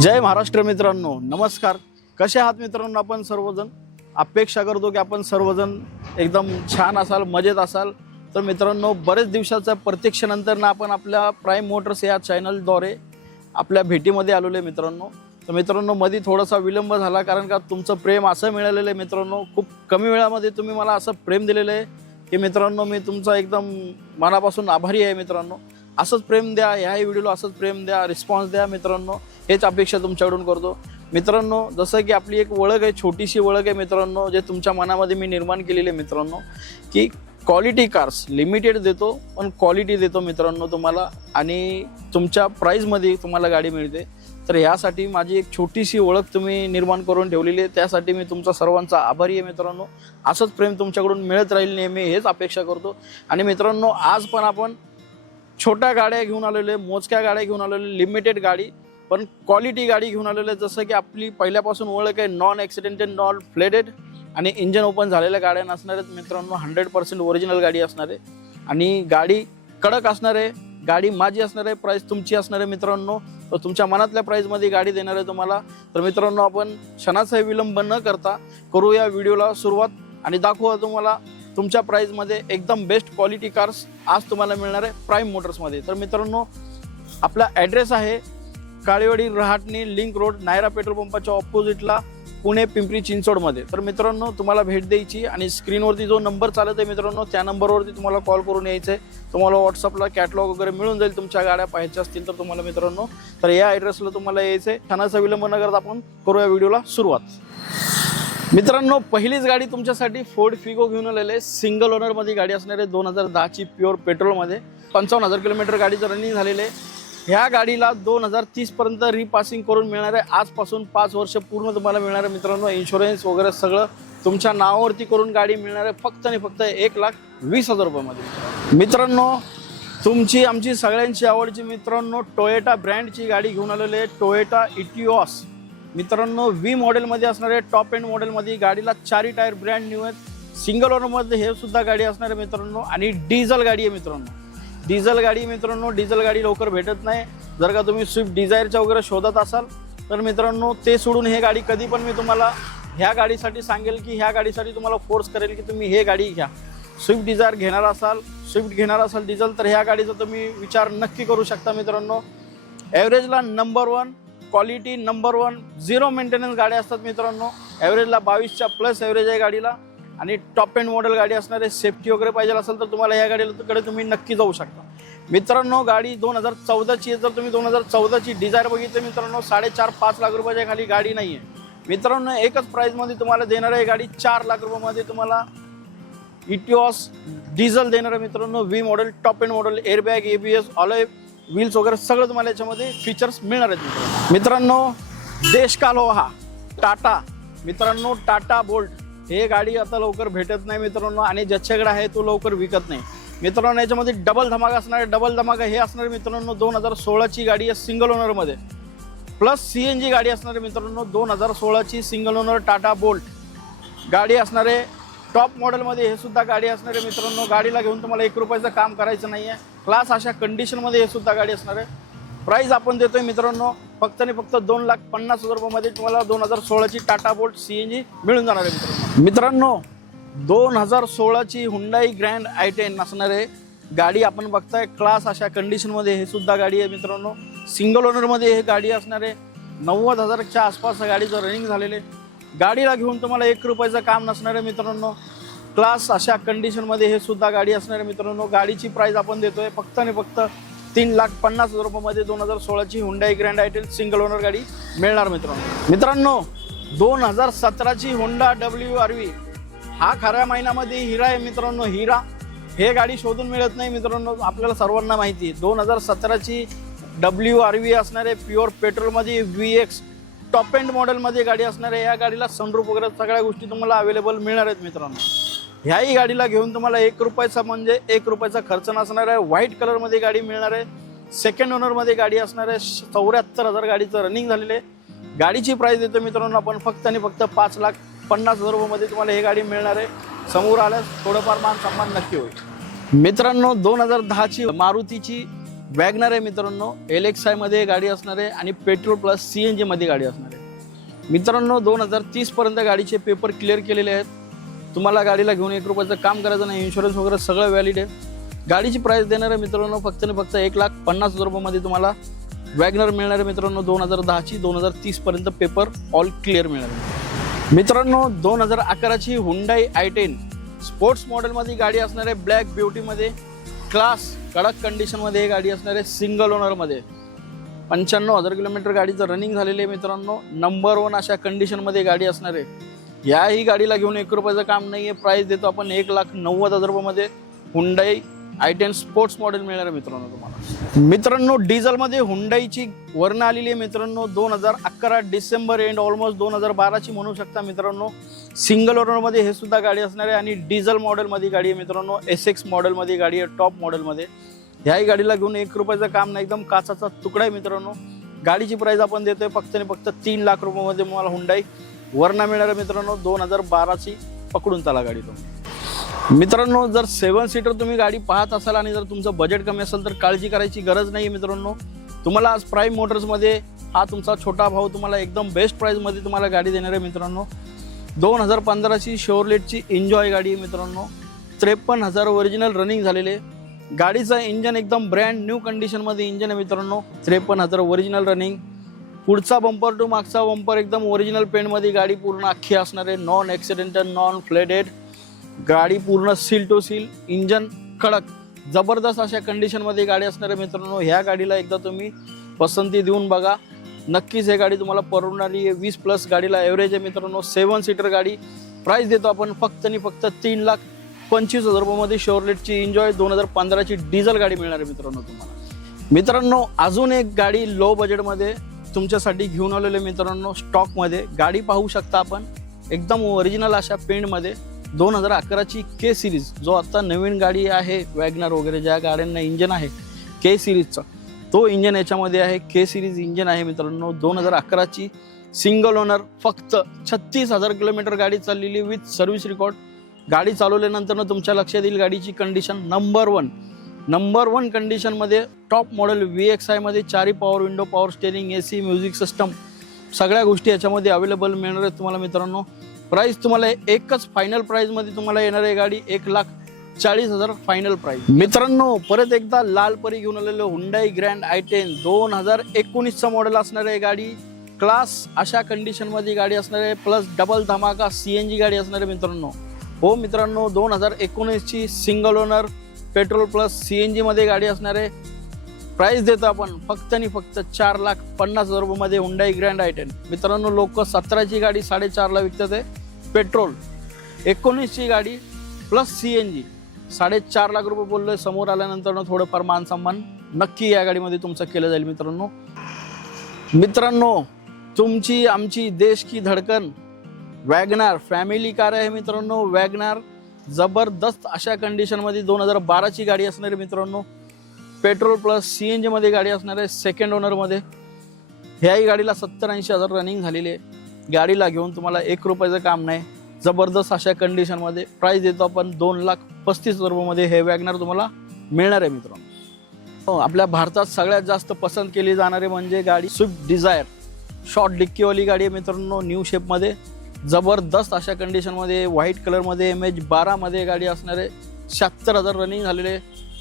जय महाराष्ट्र मित्रांनो नमस्कार. कसे आहात मित्रांनो आपण सर्वजण? अपेक्षा करतो की आपण सर्वजण एकदम छान असाल मजेत असाल. तर मित्रांनो बरेच दिवसाच्या प्रतीक्षेनंतर ना आपण आपल्या प्राईम मोटर्स या चॅनलद्वारे आपल्या भेटीमध्ये आलेलो आहे मित्रांनो. तर मित्रांनो मध्ये थोडासा विलंब झाला कारण का तुमचं प्रेम असं मिळालेलं आहे मित्रांनो. खूप कमी वेळामध्ये तुम्ही मला असं प्रेम दिलेलं आहे की मित्रांनो मी तुमचा एकदम मनापासून आभारी आहे मित्रांनो. असंच प्रेम द्या ह्याही व्हिडिओला असंच प्रेम द्या रिस्पॉन्स द्या मित्रांनो. हेच अपेक्षा तुमच्याकडून करतो. मित्रांनो जसं की आपली एक ओळख आहे छोटीशी ओळख आहे मित्रांनो जे तुमच्या मनामध्ये मी निर्माण केलेली आहे मित्रांनो की क्वालिटी कार्स लिमिटेड देतो पण क्वालिटी देतो मित्रांनो तुम्हाला आणि तुमच्या प्राईजमध्ये तुम्हाला गाडी मिळते. तर ह्यासाठी माझी एक छोटीशी ओळख तुम्ही निर्माण करून ठेवलेली आहे. त्यासाठी मी तुमचा सर्वांचा आभारी आहे मित्रांनो. असंच प्रेम तुमच्याकडून मिळत राहील नेहमी हेच अपेक्षा करतो. आणि मित्रांनो आज पण आपण छोट्या गाड्या घेऊन आलेले आहे, मोजक्या गाड्या घेऊन आलेले लिमिटेड गाडी. पण क्वालिटी गाडी घेऊन आलेले आहे. जसं की आपली पहिल्यापासून ओळख आहे नॉन ॲक्सिडेंटेड नॉन फ्लेडेड आणि इंजन ओपन झालेल्या गाड्या नसणार आहेत. मित्रांनो हंड्रेड पर्सेंट ओरिजिनल गाडी असणार आहे. आणि गाडी कडक असणार आहे गाडी माझी असणार आहे प्राईस तुमची असणार आहे मित्रांनो. तर तुमच्या मनातल्या प्राईजमध्ये गाडी देणार आहे तुम्हाला. तर मित्रांनो आपण क्षणाचाही विलंब न करता करू या व्हिडिओला सुरुवात आणि दाखवू तुम्हाला तुमच्या प्राईजमध्ये एकदम बेस्ट क्वालिटी कार्स आज तुम्हाला मिळणार आहे प्राईम मोटर्समध्ये तर मित्रांनो आपला ॲड्रेस आहे Kalewadi Rahatani link road Nayara petrol पंपाच्या ऑपोजिटला पुणे पिंपरी चिंचवडमध्ये. तर मित्रांनो तुम्हाला भेट द्यायची आणि स्क्रीनवरती जो नंबर चालत आहे मित्रांनो त्या नंबरवरती तुम्हाला कॉल करून यायचं आहे तुम्हाला व्हॉट्सअपला कॅटलॉग वगैरे मिळून जाईल तुमच्या गाड्या पाहायच्या असतील तर तुम्हाला मित्रांनो. तर या ॲड्रेसला तुम्हाला यायचं आहे क्षणाचा विलंब न करता आपण करूया व्हिडिओला सुरुवात. मित्रांनो पहिलीच गाडी तुमच्यासाठी फोर्ड फिगो घेऊन आलेले आहे. सिंगल ओनरमध्ये गाडी असणारे दोन हजार दहाची प्युअर पेट्रोलमध्ये पंचावन्न हजार किलोमीटर गाडीचं रनिंग झालेलं आहे. ह्या गाडीला दोन हजार तीसपर्यंत रिपासिंग करून मिळणार आहे आजपासून पाच वर्ष पूर्ण तुम्हाला मिळणार आहे मित्रांनो इन्शुरन्स वगैरे सगळं तुमच्या नावावरती करून गाडी मिळणार आहे फक्त आणि फक्त एक लाख वीस हजार रुपयामध्ये. मित्रांनो तुमची आमची सगळ्यांची आवडची मित्रांनो टोयोटा ब्रँडची गाडी घेऊन आलेली आहे टोयोटा इटिओस मित्रांनो व्ही मॉडेलमध्ये असणारे टॉप एंड मॉडेलमध्ये गाडीला चारी टायर ब्रँड न्यू आहेत. सिंगल ओनरमध्ये हे सुद्धा गाडी असणार आहे मित्रांनो आणि डिझल गाडी आहे मित्रांनो. डिझेल गाडी मित्रांनो डिझेल गाडी लवकर भेटत नाही. जर का तुम्ही स्विफ्ट डिझायरच्या वगैरे शोधत असाल तर मित्रांनो ते सोडून हे गाडी कधी पण मी तुम्हाला ह्या गाडीसाठी सांगेल की ह्या गाडीसाठी तुम्हाला फोर्स करेल की तुम्ही हे गाडी घ्या. स्विफ्ट डिझायर घेणार असाल स्विफ्ट घेणार असाल डिझेल तर ह्या गाडीचा तुम्ही विचार नक्की करू शकता मित्रांनो. ॲव्हरेजला number one quality number one zero maintenance गाड्या असतात मित्रांनो. ॲव्हरेजला बावीसच्या प्लस ॲव्हरेज आहे गाडीला. आणि टॉप एंड मॉडेल गाडी असणारे सेफ्टी वगैरे पाहिजे असेल तर तुम्हाला या गाडीकडे तुम्ही नक्की जाऊ शकता. मित्रांनो गाडी दोन हजार चौदाची आहे. जर तुम्ही दोन हजार चौदाची डिझायर बघितली मित्रांनो साडेचार पाच लाख रुपयाच्या खाली गाडी नाही आहे मित्रांनो एकच प्राईजमध्ये तुम्हाला देणार आहे गाडी चार लाख रुपयामध्ये तुम्हाला इटिओस डिझेल देणार आहे मित्रांनो V model top end model airbag A B S alloy wheels वगैरे सगळं तुम्हाला याच्यामध्ये फीचर्स मिळणार आहेत मित्रांनो. मित्रांनो देश कालो हा टाटा. मित्रांनो टाटा बोल्ट. हे गाडी आता लवकर भेटत नाही मित्रांनो आणि ज्याच्याकडे आहे तो लवकर विकत नाही. मित्रांनो याच्यामध्ये डबल धमाका असणार आहे. डबल धमाका हे असणार मित्रांनो दोन हजार सोळाची गाडी आहे सिंगल ओनरमध्ये प्लस सी एन जी गाडी असणार आहे मित्रांनो दोन हजार सोळाची सिंगल ओनर टाटा बोल्ट गाडी असणार आहे टॉप मॉडेलमध्ये हे सुद्धा गाडी असणार आहे मित्रांनो. गाडीला घेऊन तुम्हाला एक रुपयाचं काम करायचं नाही आहे क्लास अशा कंडिशनमध्ये हे सुद्धा गाडी असणार आहे. प्राईस आपण देतोय मित्रांनो फक्त आणि फक्त दोन लाख पन्नास हजार रुपयामध्ये तुम्हाला दोन हजार सोळाची Tata Bolt C N G मिळून जाणार आहे मित्रांनो. मित्रांनो दोन हजार सोळाची हुंडाई ग्रँड आय टेन असणारे आहे गाडी आपण बघताय. क्लास अशा कंडिशनमध्ये हे सुद्धा गाडी आहे मित्रांनो. सिंगल ओनरमध्ये हे गाडी असणार. आहे नव्वद हजारच्या आसपास गाडीचं रनिंग झालेलं आहे. गाडीला घेऊन तुम्हाला एक रुपयाचं काम नसणार आहे मित्रांनो. क्लास अशा कंडिशनमध्ये हे सुद्धा गाडी असणार आहे मित्रांनो. गाडीची प्राईस आपण देतोय. फक्त आणि फक्त तीन लाख पन्नास हजार रुपयामध्ये दोन हजार सोळाची Hyundai Grand I ten single owner गाडी मिळणार मित्रांनो. मित्रांनो दोन हजार सतराची होंडा डब्ल्यू आर व्ही हा खऱ्या महिन्यामध्ये हिरा आहे मित्रांनो हिरा. हे गाडी शोधून मिळत नाही मित्रांनो आपल्याला सर्वांना माहिती आहे. दोन हजार सतराची डब्ल्यू आर व्ही असणारे प्युअर पेट्रोलमध्ये व्ही एक्स टॉप एंड मॉडेलमध्ये गाडी असणार आहे. या गाडीला सनरूप वगैरे सगळ्या गोष्टी तुम्हाला अवेलेबल मिळणार आहेत मित्रांनो. ह्याही गाडीला घेऊन तुम्हाला एक रुपयाचा म्हणजे एक रुपयाचा खर्च नसणार आहे. व्हाईट कलरमध्ये गाडी मिळणार आहे. सेकंड ओनरमध्ये गाडी असणार आहे. चौऱ्याहत्तर हजार गाडीचं रनिंग झालेलं आहे. गाडीची प्राईस देतो मित्रांनो आपण फक्त आणि फक्त पाच लाख पन्नास हजार रुपयामध्ये तुम्हाला ही गाडी मिळणार आहे. समोर आल्यास थोडंफार मान सन्मान नक्की होईल. मित्रांनो दोन हजार दहाची मारुतीची वॅगनर आहे मित्रांनो. एल एक्स आयमध्ये गाडी असणार आहे आणि पेट्रोल प्लस सी एन जीमध्ये गाडी असणार आहे. मित्रांनो दोन हजार तीसपर्यंत गाडीचे पेपर क्लिअर केलेले आहेत. तुम्हाला गाडीला घेऊन एक रुपयाचं काम करायचं नाही इन्शुरन्स वगैरे सगळं व्हॅलिड आहे. गाडीची प्राईस देणाऱ्या मित्रांनो फक्त आणि फक्त एक लाख पन्नास हजार रुपयामध्ये तुम्हाला वॅगनर मिळणार आहे मित्रांनो दोन हजार दहाची दोन हजार तीसपर्यंत पेपर ऑल क्लिअर मिळणार. आहे मित्रांनो दोन हजार अकराची हुंडाई आय टेन स्पोर्ट्स मॉडेलमध्ये गाडी असणार आहे. ब्लॅक ब्युटीमध्ये क्लास कडक कंडिशनमध्ये ही गाडी असणार आहे सिंगल ओनरमध्ये पंच्याण्णव हजार किलोमीटर गाडीचं रनिंग झालेलं आहे मित्रांनो. नंबर वन अशा कंडिशनमध्ये गाडी असणार आहे. याही गाडीला घेऊन एक रुपयाचं काम नाही आहे प्राईस देतो आपण एक लाख नव्वद हजार रुपयामध्ये Hyundai I ten sports model मिळणार आहे मित्रांनो तुम्हाला. मित्रांनो डिझेलमध्ये हुंडाईची वर्ण आलेली आहे मित्रांनो. दोन हजार अकरा डिसेंबर एंड ऑलमोस्ट दोन हजार बाराची म्हणू शकता मित्रांनो. सिंगल ओनरमध्ये हे सुद्धा गाडी असणार आहे आणि डिझेल मॉडेलमध्ये गाडी आहे मित्रांनो. एस एक्स मॉडेलमध्ये गाडी आहे टॉप मॉडेलमध्ये ह्याही गाडीला घेऊन एक रुपयाचं काम नाही एकदम काचाचा तुकडा आहे मित्रांनो. गाडीची प्राईस आपण देतोय फक्त आणि फक्त तीन लाख रुपयामध्ये मला हुंडाई वरणा मिळणार मित्रांनो दोन हजार बाराची पकडून चाला गाडी तुम्ही. मित्रांनो जर सेवन सीटर तुम्ही गाडी पाहत असाल आणि जर तुमचं बजेट कमी असेल तर काळजी करायची गरज नाही मित्रांनो. तुम्हाला आज प्राईम मोटर्समध्ये हा तुमचा छोटा भाऊ तुम्हाला एकदम बेस्ट प्राईजमध्ये तुम्हाला गाडी देणार आहे मित्रांनो. दोन हजार पंधराची शोरलेटची एन्जॉय गाडी आहे मित्रांनो. त्रेपन्न हजार ओरिजिनल रनिंग झालेले गाडीचं इंजन एकदम ब्रँड न्यू कंडिशनमध्ये इंजन आहे मित्रांनो. त्रेपन्न हजार ओरिजिनल रनिंग पुढचा बंपर टू मागचा बंपर एकदम ओरिजिनल पेंटमध्ये गाडी पूर्ण अख्खी असणार आहे. नॉन ॲक्सिडेंटल नॉन फ्लेडेड गाडी पूर्ण सील टू सील इंजन कडक. जबरदस्त अशा कंडिशनमध्ये गाडी असणार आहे मित्रांनो. ह्या गाडीला एकदा तुम्ही पसंती देऊन बघा. नक्कीच हे गाडी तुम्हाला परवडणारी आहे. वीस प्लस गाडीला ॲव्हरेज आहे मित्रांनो. सेवन सीटर गाडी. प्राईस देतो आपण फक्त आणि फक्त तीन लाख पंचवीस हजार रुपयामध्ये शोरलेटची एन्जॉय दोन हजार पंधराची डिझेल गाडी मिळणार आहे मित्रांनो तुम्हाला. मित्रांनो अजून एक गाडी लो बजेटमध्ये तुमच्यासाठी घेऊन आलेले मित्रांनो स्टॉकमध्ये. गाडी पाहू शकता आपण. एकदम ओरिजिनल अशा पेंटमध्ये दोन हजार अकराची के सिरीज जो आत्ता नवीन गाडी आहे वॅगनर वगैरे ज्या गाड्यांना इंजन आहे के सिरीजचा तो इंजन याच्यामध्ये आहे के सिरीज इंजन आहे मित्रांनो दोन हजार अकराची सिंगल ओनर फक्त छत्तीस हजार किलोमीटर गाडी चाललेली विथ सर्व्हिस रेकॉर्ड गाडी चालवल्यानंतर तुमच्या लक्षात येईल गाडीची condition number one number one कंडिशनमध्ये टॉप मॉडेल व्ही एक्स आयमध्ये चारी power window power steering A C music system सगळ्या गोष्टी याच्यामध्ये अवेलेबल मिळणार आहेत तुम्हाला मित्रांनो. प्राईस तुम्हाला एकच फायनल प्राईजमध्ये तुम्हाला येणार आहे गाडी एक लाख चाळीस हजार फायनल प्राईज मित्रांनो परत एकदा लाल परी घेऊन आलेलो हुंडाई ग्रँड आय टेन दोन हजार एकोणीसचं मॉडेल असणार आहे गाडी. क्लास अशा कंडिशनमध्ये गाडी असणार आहे प्लस डबल धमाका सी एन जी गाडी असणार आहे मित्रांनो. हो मित्रांनो दोन हजार एकोणीसची single owner petrol plus C N जीमध्ये गाडी असणार आहे प्राईस देतो आपण. फक्त आणि फक्त चार लाख पन्नास हजार रुपयामध्ये हुंडाई ग्रँड आय टेन मित्रांनो लोक सतराची गाडी साडेचारला विकतात आहे पेट्रोल. एकोणीसची गाडी प्लस सी एन जी. साडेचार लाख रुपये बोललोय. समोर आल्यानंतर थोडंफार मान सन्मान नक्की या गाडीमध्ये तुमचं केलं जाईल मित्रांनो. मित्रांनो तुमची आमची देश की धडकन वॅगनार फॅमिली कार आहे मित्रांनो वॅगनार. जबरदस्त अशा कंडिशनमध्ये दोन हजार बाराची गाडी असणार आहे मित्रांनो. पेट्रोल प्लस सी एन जीमध्ये गाडी असणार आहे सेकंड ओनरमध्ये ह्याही गाडीला सत्तर ऐंशी हजार रनिंग झालेली आहे. गाडीला घेऊन तुम्हाला एक रुपयाचं काम नाही. जबरदस्त अशा कंडिशनमध्ये प्राईस देतो आपण दोन लाख पस्तीस हजार रुपयामध्ये हे वॅगनर तुम्हाला मिळणार आहे मित्रांनो. हो, आपल्या भारतात सगळ्यात जास्त पसंत केली जाणारी म्हणजे गाडी स्विफ्ट डिझायर शॉर्ट डिक्कीवाली गाडी आहे मित्रांनो न्यू शेपमध्ये जबरदस्त अशा कंडिशनमध्ये व्हाईट कलरमध्ये एम एच बारामध्ये गाडी असणारे शहात्तर हजार रनिंग झालेले.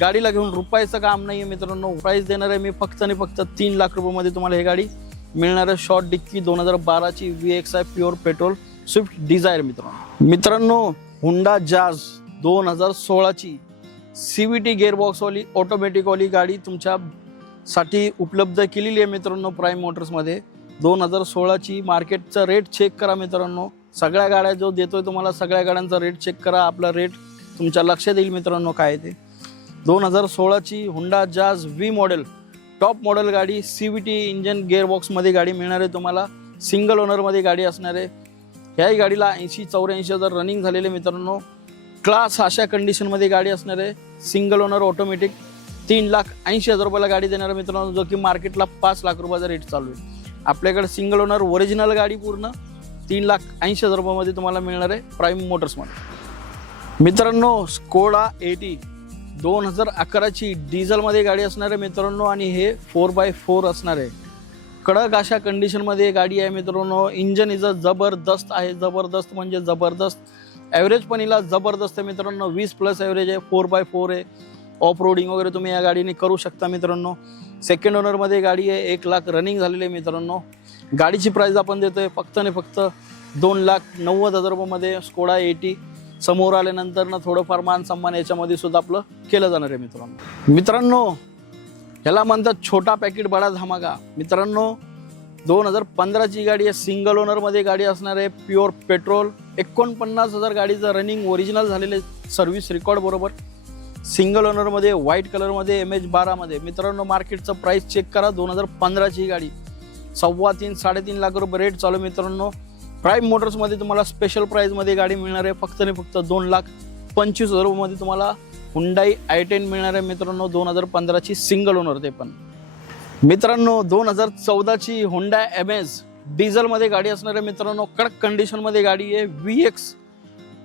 गाडीला घेऊन रुपयाचं काम नाही आहे मित्रांनो. प्राईस देणार आहे मी फक्त आणि फक्त तीन लाख रुपयामध्ये तुम्हाला ही गाडी मिळणार आहे. शॉर्ट डिक्की दोन हजार बाराची V X I pure petrol Swift Dzire मित्रांनो. मित्रांनो हुंडा जाज दोन हजार सोळाची सी व्ही टी गेअरबॉक्सवाली ऑटोमॅटिकवाली गाडी तुमच्यासाठी उपलब्ध केलेली आहे मित्रांनो प्राईम मोटर्समध्ये दोन हजार सोळाची मार्केटचा रेट चेक करा मित्रांनो. सगळ्या गाड्या जो देतोय तुम्हाला सगळ्या गाड्यांचा रेट चेक करा. आपला रेट तुमच्या लक्षात येईल मित्रांनो काय ते. दोन हजार सोळाची Honda Jazz V model top model गाडी सी व्ही टी इंजन गेअरबॉक्समध्ये गाडी मिळणार आहे तुम्हाला. सिंगल ओनरमध्ये गाडी असणार आहे. ह्याही गाडीला ऐंशी चौऱ्याऐंशी हजार रनिंग झालेले मित्रांनो. क्लास अशा कंडिशनमध्ये गाडी असणार आहे. सिंगल ओनर ऑटोमॅटिक तीन लाख ऐंशी हजार रुपयाला गाडी देणार मित्रांनो जो की मार्केटला पाच लाख रुपयाचा रेट चालू आहे. आपल्याकडे सिंगल ओनर ओरिजिनल गाडी पूर्ण तीन लाख ऐंशी हजार रुपयामध्ये तुम्हाला मिळणार आहे प्राईम मोटर्समध्ये मित्रांनो स्कोडा एटी दोन हजार अकराची डिझेलमध्ये गाडी असणार आहे मित्रांनो आणि हे फोर बाय फोर असणार आहे. कडक अशा कंडिशनमध्ये गाडी आहे मित्रांनो. इंजन इज जबरदस्त आहे. जबरदस्त म्हणजे जबरदस्त. ॲव्हरेज पण हिला जबरदस्त आहे मित्रांनो. वीस प्लस ॲव्हरेज आहे. फोर बाय फोर आहे. ऑफ रोडिंग वगैरे तुम्ही या गाडीने करू शकता मित्रांनो. सेकंड ओनरमध्ये गाडी आहे एक लाख रनिंग झालेली आहे मित्रांनो. गाडीची प्राईज आपण देतोय फक्त आणि फक्त दोन लाख नव्वद हजार रुपयामध्ये. स्कोडा एटी समोर आल्यानंतर ना थोडंफार मान सन्मान याच्यामध्ये सुद्धा आपलं केलं जाणार आहे मित्रांनो. मित्रांनो ह्याला म्हणतात छोटा पॅकेट बडा धमाका. मित्रांनो दोन हजार पंधराची गाडी आहे सिंगल ओनरमध्ये गाडी असणार आहे प्युअर पेट्रोल एकोणपन्नास हजार गाडीचं रनिंग ओरिजिनल झालेले सर्व्हिस रेकॉर्ड बरोबर. सिंगल ओनरमध्ये व्हाईट कलरमध्ये एम एच बारामध्ये मित्रांनो मार्केटचं प्राईस चेक करा. दोन हजार पंधराची गाडी. सव्वा तीन साडेतीन लाख रुपये रेट चालू मित्रांनो. प्राईम मोटर्समध्ये तुम्हाला स्पेशल प्राईजमध्ये गाडी मिळणार आहे. फक्त आणि फक्त दोन लाख पंचवीस हजार रुपयामध्ये तुम्हाला हुंडाई आय टेन मिळणार आहे मित्रांनो दोन हजार पंधराची सिंगल ओनर ते पण. मित्रांनो दोन हजार चौदाची हुंडा एम एस डिझेलमध्ये गाडी असणार आहे मित्रांनो. कडक कंडिशनमध्ये गाडी आहे. व्ही एक्स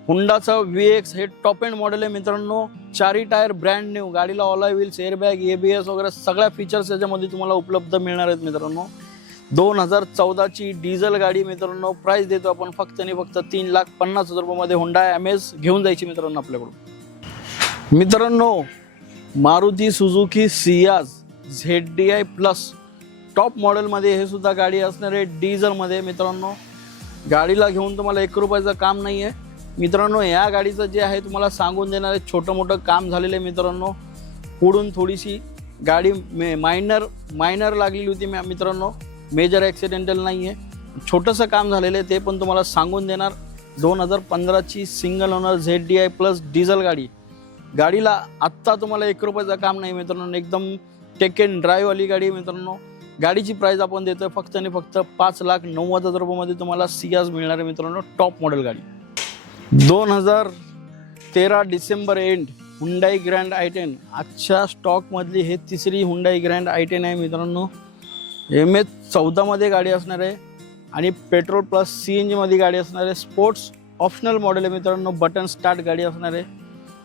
हुंडाचं व्ही एक्स हे टॉप एंड मॉडेल आहे मित्रांनो. चारी टायर ब्रँड न्यू गाडीला all wheels airbag A B S वगैरे सगळ्या फीचर्स याच्यामध्ये तुम्हाला उपलब्ध मिळणार आहेत मित्रांनो. दोन हजार चौदाची डिझेल गाडी मित्रांनो प्राईस देतो आपण फक्त आणि फक्त तीन लाख पन्नास हजार रुपयामध्ये होंडा एम एस घेऊन जायची मित्रांनो आपल्याकडून. मित्रांनो Maruti Suzuki Ciaz Z D I plus top मॉडेलमध्ये हे सुद्धा गाडी असणार आहे डिझेलमध्ये मित्रांनो. गाडीला घेऊन तुम्हाला एक रुपयाचं काम नाही आहे मित्रांनो या गाडीचं जे आहे तुम्हाला सांगून देणार आहे छोटं मोठं काम झालेलं आहे मित्रांनो. पुढून थोडीशी गाडी मे मायनर मायनर लागलेली होती मी- मित्रांनो. मेजर ॲक्सिडेंटल नाही आहे छोटंसं काम झालेलं आहे ते पण तुम्हाला सांगून देणार. दोन हजार पंधराची single owner Z D I plus diesel गाडी. गाडीला आत्ता तुम्हाला एक रुपयाचं काम नाही मित्रांनो एकदम टेक अँड ड्राईव्हवाली गाडी आहे मित्रांनो. गाडीची प्राईस आपण देतोय फक्त आणि फक्त पाच लाख नव्वद हजार रुपयामध्ये तुम्हाला सियाज मिळणार आहे मित्रांनो टॉप मॉडेल गाडी. दोन हजार तेरा December end Hyundai Grand I ten आजच्या स्टॉकमधली हे तिसरी हुंडाई ग्रँड आय टेन आहे मित्रांनो. एम एच चौदामध्ये गाडी असणार आहे आणि पेट्रोल प्लस सी एन जीमध्ये गाडी असणार आहे. स्पोर्ट्स ऑप्शनल मॉडेल आहे मित्रांनो. बटन स्टार्ट गाडी असणार आहे.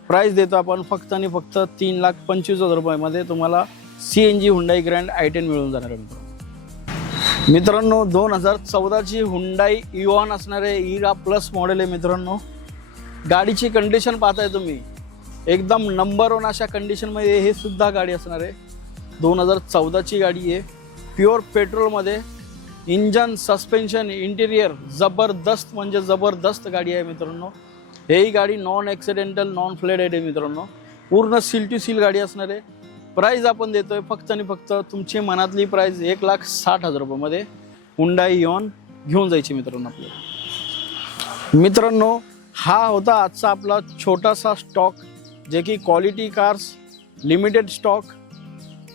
प्राईस देतो आपण फक्त आणि फक्त तीन लाख पंचवीस हजार रुपयामध्ये तुम्हाला C N G Hyundai Grand I ten मिळून जाणार आहे मित्रांनो. मित्रांनो दोन हजार चौदाची हुंडाई इओन असणार आहे. इरा प्लस मॉडेल आहे मित्रांनो. गाडीची कंडिशन पाहताय तुम्ही. एकदम नंबर वन अशा कंडिशनमध्ये हे सुद्धा गाडी असणार आहे. दोन हजार चौदाची गाडी आहे. प्युअर पेट्रोलमध्ये इंजन सस्पेन्शन इंटिरियर जबरदस्त म्हणजे जबरदस्त गाडी आहे मित्रांनो. ही गाडी नॉन ॲक्सिडेंटल नॉन फ्लेड आहे मित्रांनो. पूर्ण सील टू सील गाडी असणार आहे. प्राईज आपण देतो आहे फक्त आणि फक्त तुमची मनातली प्राईज एक लाख साठ हजार रुपयामध्ये हुंडाई येऊन घेऊन जायची मित्रांनो आपल्याला. मित्रांनो हा होता आजचा आपला छोटासा स्टॉक जे की quality cars limited stock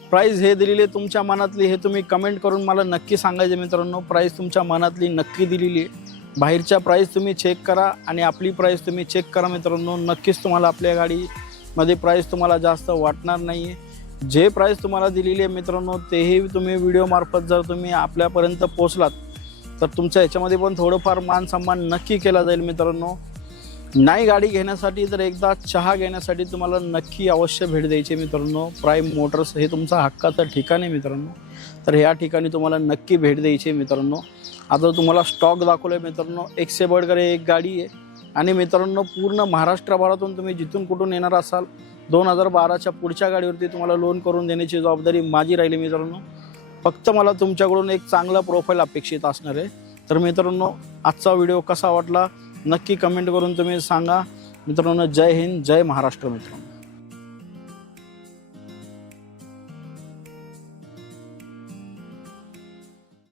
price हे दिलेले आहे तुमच्या मनातली हे तुम्ही कमेंट करून मला नक्की सांगायचे मित्रांनो. प्राईस तुमच्या मनातली नक्की दिलेली आहे. बाहेरच्या प्राईस तुम्ही चेक करा आणि आपली प्राईस तुम्ही चेक करा मित्रांनो. नक्कीच तुम्हाला आपल्या गाडीमध्ये प्राईस तुम्हाला जास्त वाटणार नाही आहे जे प्राईस तुम्हाला दिलेली आहे मित्रांनो तेही तुम्ही व्हिडिओमार्फत जर तुम्ही आपल्यापर्यंत पोचलात तर तुमच्या ह्याच्यामध्ये पण थोडंफार मान सन्मान नक्की केला जाईल मित्रांनो. नाही गाडी घेण्यासाठी तर एकदा चहा घेण्यासाठी तुम्हाला नक्की अवश्य भेट द्यायची मित्रांनो. प्राईम मोटर्स हे तुमचा हक्काचं ठिकाण आहे मित्रांनो. तर ह्या ठिकाणी तुम्हाला नक्की भेट द्यायची मित्रांनो. आता तुम्हाला स्टॉक दाखवलं आहे मित्रांनो एकशे बडकडे एक गाडी आहे. आणि मित्रांनो पूर्ण महाराष्ट्रभरातून तुम्ही जिथून कुठून येणार असाल दोन हजार बाराच्या पुढच्या गाडीवरती तुम्हाला लोन करून देण्याची जबाबदारी माझी राहिली मित्रांनो. फक्त मला तुमच्याकडून एक चांगला प्रोफाईल अपेक्षित असणार आहे. तर मित्रांनो आजचा व्हिडिओ कसा वाटला? नक्की कमेंट करून तुम्ही सांगा. मित्रांनो जय हिंद जय महाराष्ट्र मित्रांनो.